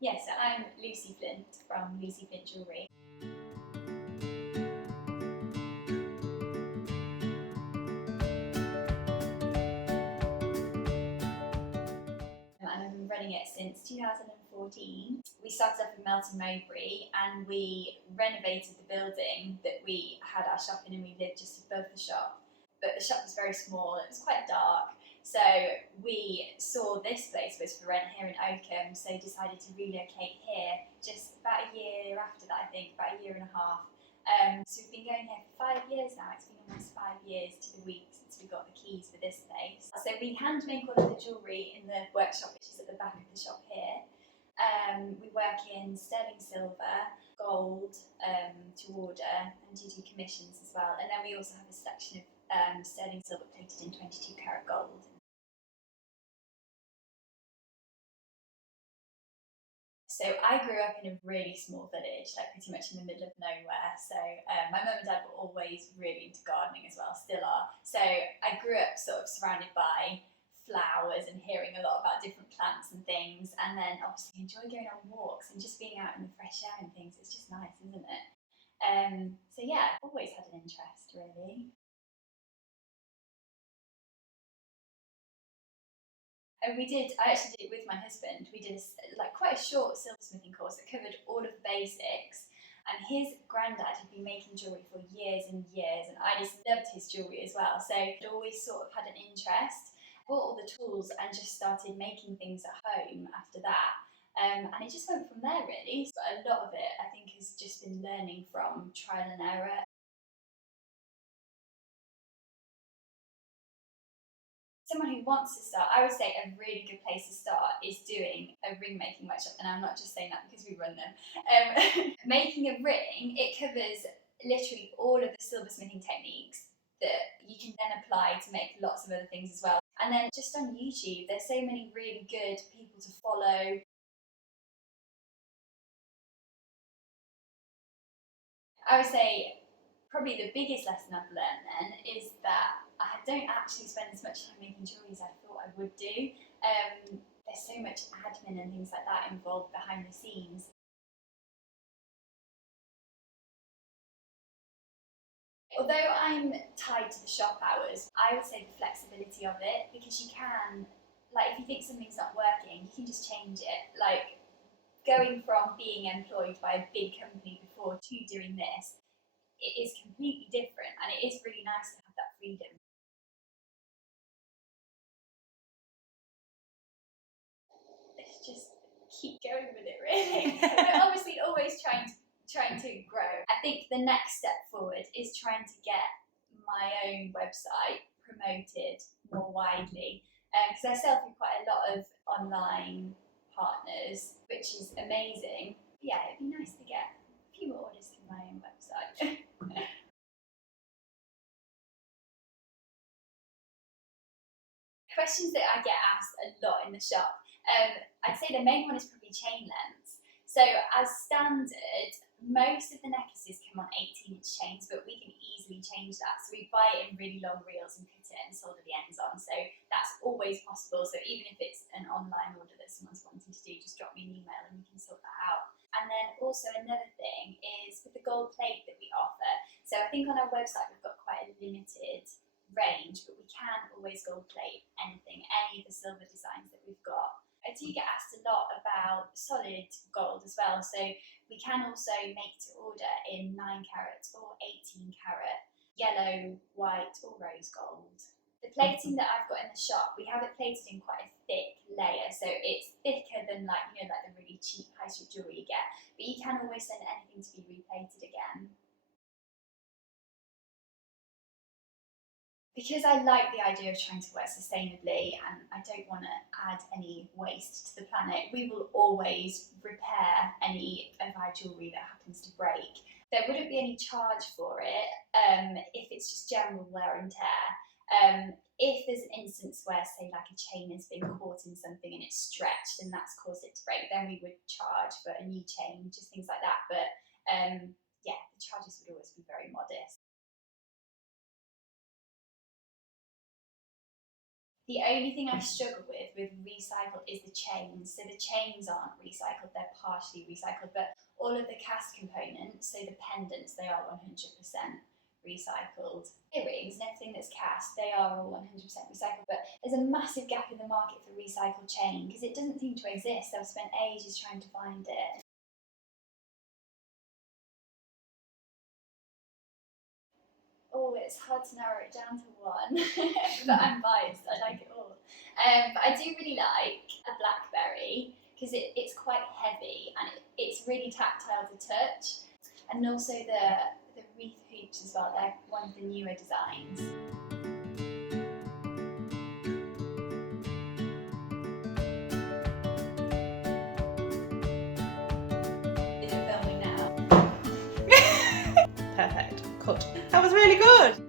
Yes, I'm Lucy Flint from Lucy Flint Jewellery. And I've been running it since 2014. We started off in Melton Mowbray and we renovated the building that we had our shop in, and we lived just above the shop. But the shop was very small, it was quite dark. So we saw this place was for rent here in Oakham, so decided to relocate here just about a year after that, I think, about a year and a half. So we've been going here for 5 years now. It's been almost 5 years to the week since we got the keys for this place. So we hand make all of the jewellery in the workshop, which is at the back of the shop here. We work in sterling silver, gold to order, and do commissions as well. And then we also have a section of sterling silver plated in 22 karat gold. So I grew up in a really small village, like pretty much in the middle of nowhere. So my mum and dad were always really into gardening as well, still are. So I grew up sort of surrounded by flowers and hearing a lot about different plants and things, and then obviously enjoy going on walks and just being out in the fresh air and things. It's just nice, isn't it? So yeah, I've always had an interest really. And I actually did it with my husband. We did like quite a short silversmithing course that covered all of the basics. And his granddad had been making jewellery for years and years, and I just loved his jewellery as well. So I'd always sort of had an interest. Bought all the tools and just started making things at home after that. And it just went from there really. So a lot of it I think has just been learning from trial and error. Someone who wants to start, I would say a really good place to start is doing a ring making workshop. And I'm not just saying that because we run them. Making a ring, it covers literally all of the silversmithing techniques that you can then apply to make lots of other things as well. And then just on YouTube, there's so many really good people to follow. I would say probably the biggest lesson I've learned then is that I don't actually spend as much time making jewellery as I thought I would do. There's so much admin and things like that involved behind the scenes. Although I'm tied to the shop hours, I would say the flexibility of it, because you can, like, if you think something's not working, you can just change it. Like, going from being employed by a big company before to doing this, it is completely different, and it is really nice to have that freedom. Let's just keep going with it, really. But obviously, always trying to grow. I think the next step forward is trying to get my own website promoted more widely, because I sell through quite a lot of online partners, which is amazing. But yeah, it'd be nice to get a few more orders through my own website. Questions that I get asked a lot in the shop. I'd say the main one is probably chain lengths. So as standard, most of the necklaces come on 18-inch chains, but we can easily change that. So we buy it in really long reels and cut it and solder the ends on. So that's always possible. So even if it's an online order that someone's wanting to do, just drop me an email and we can sort that out. And then also another thing is with the gold plate that we offer. So I think on our website we've got quite a limited range, but we can always gold plate anything, any of the silver designs that we've got. I do get asked a lot about solid gold as well, so we can also make to order in 9 carat or 18 carat, yellow, white or rose gold. The plating that I've got in the shop, we have it plated in quite a thick layer, so it's thicker than like the really cheap high street jewellery you get, but you can always send anything to be replated again. Because I like the idea of trying to work sustainably and I don't want to add any waste to the planet, we will always repair any of our jewellery that happens to break. There wouldn't be any charge for it if it's just general wear and tear. If there's an instance where, say, like a chain has been caught in something and it's stretched and that's caused it to break, then we would charge for a new chain, just things like that. But yeah, the charges would always be very modest. The only thing I struggle with recycled is the chains. So the chains aren't recycled, they're partially recycled, but all of the cast components, so the pendants, they are 100% recycled. Earrings and everything that's cast, they are all 100% recycled, but there's a massive gap in the market for recycled chain because it doesn't seem to exist. I've spent ages trying to find it. Oh, it's hard to narrow it down to one, but I'm biased, I like it all. But I do really like a blackberry because it's quite heavy and it's really tactile to touch. And also the wreath hoops as well, they're one of the newer designs. Is it filming now? Perfect. Cut. That was really good.